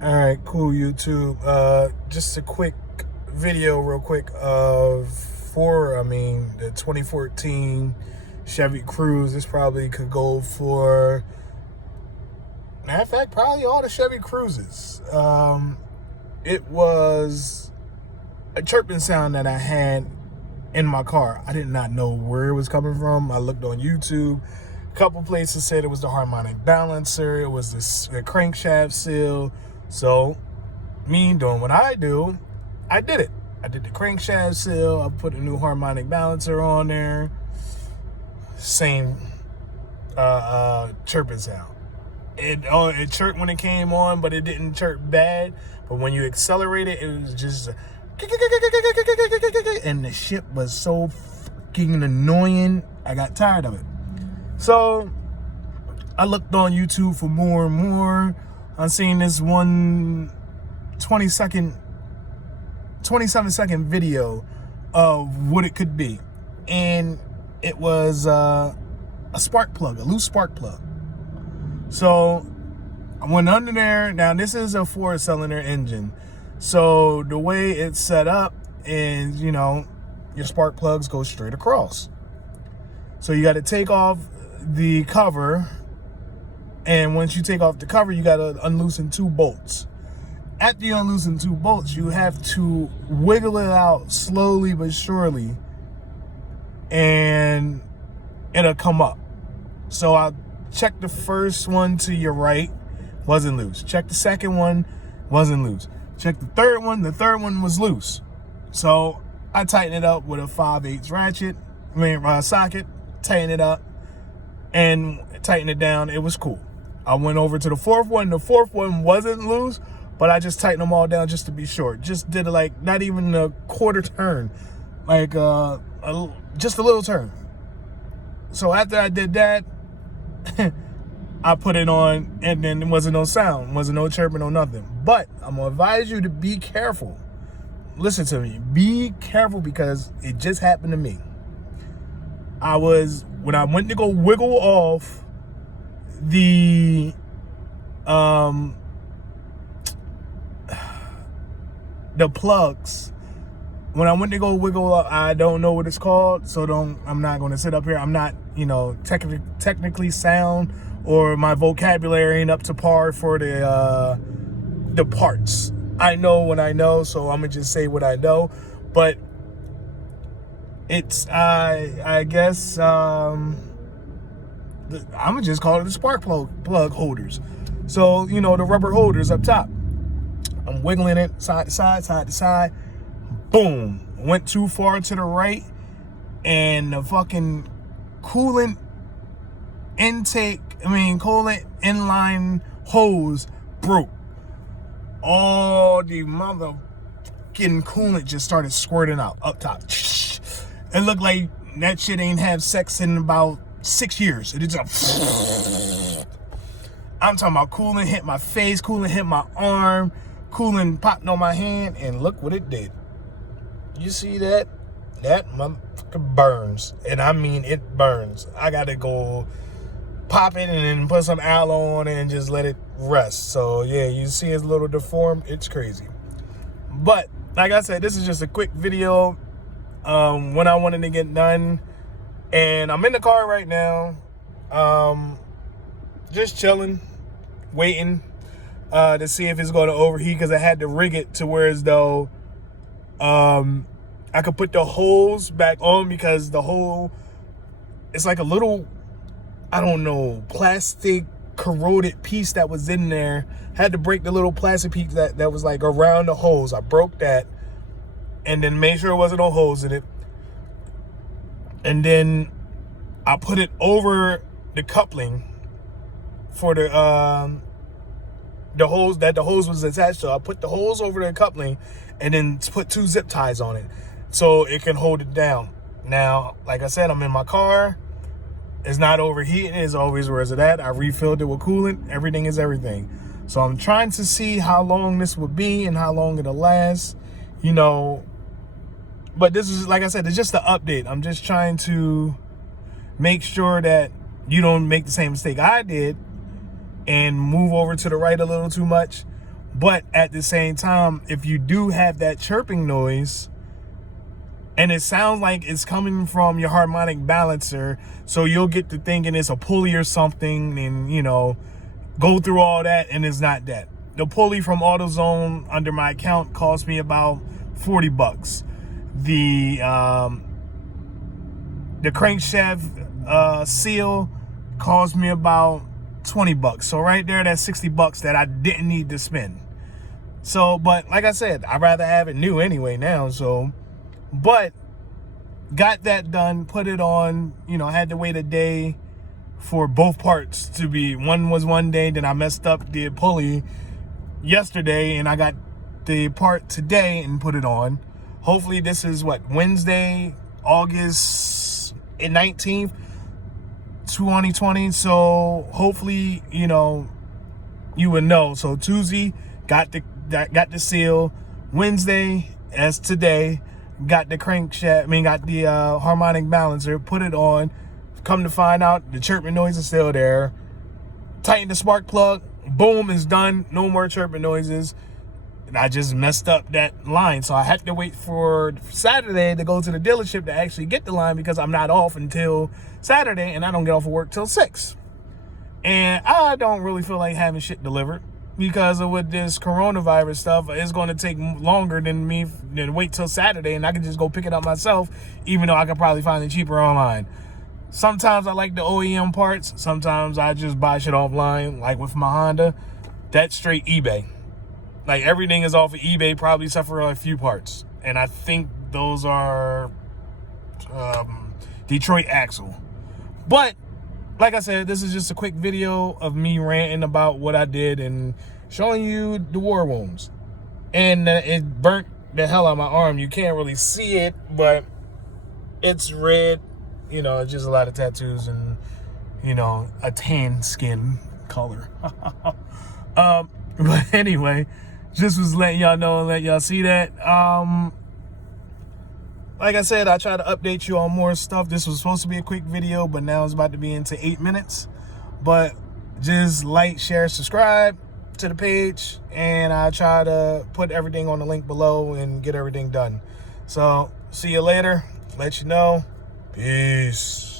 All right, cool, YouTube. Just a quick video, real quick, the 2014 Chevy Cruze. This probably could go for, matter of fact, probably all the Chevy Cruzes. It was a chirping sound that I had in my car. I did not know where it was coming from. I looked on YouTube. A couple places said it was the harmonic balancer. It was the crankshaft seal. So, me doing what I do, I did it. I did the crankshaft seal. I put a new harmonic balancer on there. Same chirping sound. It chirped when it came on, but it didn't chirp bad. But when you accelerate it, it was just, and the shit was so fucking annoying. I got tired of it. So I looked on YouTube for more and more. I'm seeing this one 27-second video of what it could be. And it was a spark plug, a loose spark plug. So I went under there. Now this is a 4-cylinder engine. So the way it's set up is, your spark plugs go straight across. So you got to take off the cover. And once you take off the cover, you got to unloosen 2 bolts. After you unloosen 2 bolts, you have to wiggle it out slowly but surely, and it'll come up. So I checked the first one to your right, wasn't loose. Checked the second one, wasn't loose. Checked the third one was loose. So I tightened it up with a 5/8 ratchet, socket, tightened it up, and tightened it down. It was cool. I went over to the fourth one. The fourth one wasn't loose, but I just tightened them all down just to be sure. Just did like not even a quarter turn, like just a little turn. So after I did that, I put it on, and then there wasn't no sound, wasn't no chirping, no nothing. But I'm gonna advise you to be careful. Listen to me, be careful, because it just happened to me. When I went to go wiggle off the plugs, when I went to go wiggle up, I don't know what it's called, so I'm not going to sit up here. I'm not, technically sound, or my vocabulary ain't up to par for the parts. I know what I know, so I'm gonna just say what I know. But it's, I guess, I'm gonna just call it the spark plug holders. So, the rubber holders up top. I'm wiggling it side to side. Boom. Went too far to the right, and the fucking coolant inline hose broke. All the motherfucking coolant just started squirting out up top. It looked like that shit ain't have sex in about 6 years. It just, I'm talking about coolant hit my face, coolant hit my arm, coolant popped on my hand, and look what it did. You see that? That motherfucker burns. And I mean, it burns. I gotta go pop it and then put some aloe on it and just let it rest. So yeah, you see it's a little deformed. It's crazy. But like I said, this is just a quick video when I wanted to get done. And I'm in the car right now, just chilling, waiting to see if it's going to overheat, because I had to rig it to where as though I could put the hose back on, because the hole, it's like a little, I don't know, plastic corroded piece that was in there. Had to break the little plastic piece that was like around the hose. I broke that, and then made sure there wasn't no holes in it. And then I put it over the coupling for the hose that the hose was attached to. I put the hose over the coupling and then put 2 zip ties on it so it can hold it down. Now, like I said, I'm in my car. It's not overheating. It's always where is it at. I refilled it with coolant. Everything is everything. So I'm trying to see how long this will be and how long it'll last, But this is, like I said, it's just an update. I'm just trying to make sure that you don't make the same mistake I did and move over to the right a little too much. But at the same time, if you do have that chirping noise and it sounds like it's coming from your harmonic balancer, so you'll get to thinking it's a pulley or something, and go through all that, and it's not that. The pulley from AutoZone under my account cost me about $40. The crankshaft seal cost me about $20. So right there, that's $60 that I didn't need to spend. So, but like I said, I'd rather have it new anyway now. So, but got that done, put it on, had to wait a day for both parts to be, one was one day, then I messed up the pulley yesterday, and I got the part today and put it on. Hopefully this is Wednesday, August 19th, 2020. So hopefully, you would know. So Tuesday got the seal. Wednesday, as today, got the crankshaft, got the harmonic balancer, put it on. Come to find out, the chirping noise is still there. Tighten the spark plug, boom, it's done. No more chirping noises. And I just messed up that line. So I had to wait for Saturday to go to the dealership to actually get the line, because I'm not off until Saturday, and I don't get off of work till 6. And I don't really feel like having shit delivered, because with this coronavirus stuff, it's going to take longer than wait till Saturday, and I can just go pick it up myself, even though I could probably find it cheaper online. Sometimes I like the OEM parts. Sometimes I just buy shit offline, like with my Honda. That's straight eBay. Like, everything is off of eBay, probably except for a few parts. And I think those are Detroit axle. But like I said, this is just a quick video of me ranting about what I did and showing you the war wounds. And it burnt the hell out of my arm. You can't really see it, but it's red. It's just a lot of tattoos and, a tan skin color. But anyway, just was letting y'all know and let y'all see that. Like I said, I try to update you on more stuff. This was supposed to be a quick video, but now it's about to be into 8 minutes. But just like, share, subscribe to the page, and I try to put everything on the link below and get everything done. So see you later. Let you know. Peace.